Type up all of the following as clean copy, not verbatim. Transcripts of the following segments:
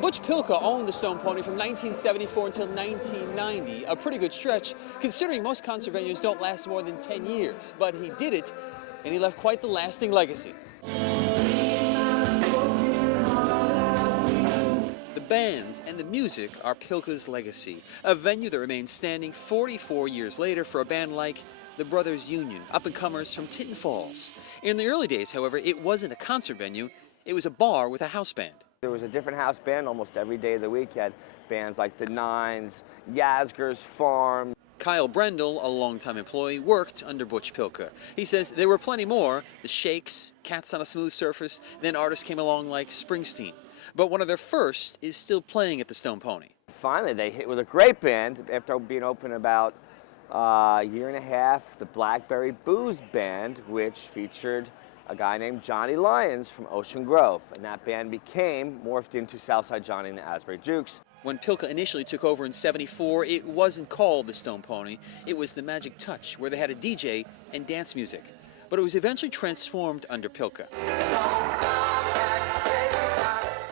Butch Pielka owned the Stone Pony from 1974 until 1990, a pretty good stretch, considering most concert venues don't last more than 10 years. But he did it, and he left quite the lasting legacy. The bands and the music are Pielka's legacy, a venue that remains standing 44 years later for a band like the Brothers Union, up-and-comers from Tinton Falls. In the early days, however, it wasn't a concert venue, it was a bar with a house band. There was a different house band almost every day of the week. You had bands like the Nines, Yasgur's Farm. Kyle Brendel, a longtime employee, worked under Butch Pielka. He says there were plenty more, the Shakes, Cats on a Smooth Surface, then artists came along like Springsteen. But one of their first is still playing at the Stone Pony. Finally, they hit with a great band after being open about a year and a half, the Blackberry Booze Band, which featured a guy named Johnny Lyons from Ocean Grove, and that band morphed into Southside Johnny and the Asbury Jukes. When Pielka initially took over in '74, it wasn't called the Stone Pony, it was the Magic Touch, where they had a DJ and dance music. But it was eventually transformed under Pielka.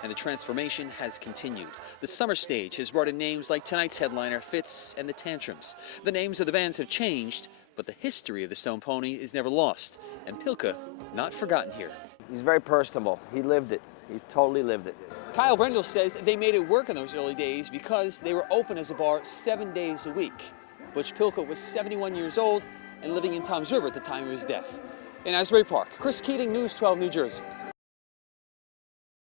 And the transformation has continued. The summer stage has brought in names like tonight's headliner, Fitz and the Tantrums. The names of the bands have changed, but the history of the Stone Pony is never lost, and Pielka not forgotten here. He's very personable. He lived it. He totally lived it. Kyle Brendel says they made it work in those early days because they were open as a bar 7 days a week. Butch Pielka was 71 years old and living in Toms River at the time of his death. In Asbury Park, Chris Keating, News 12, New Jersey.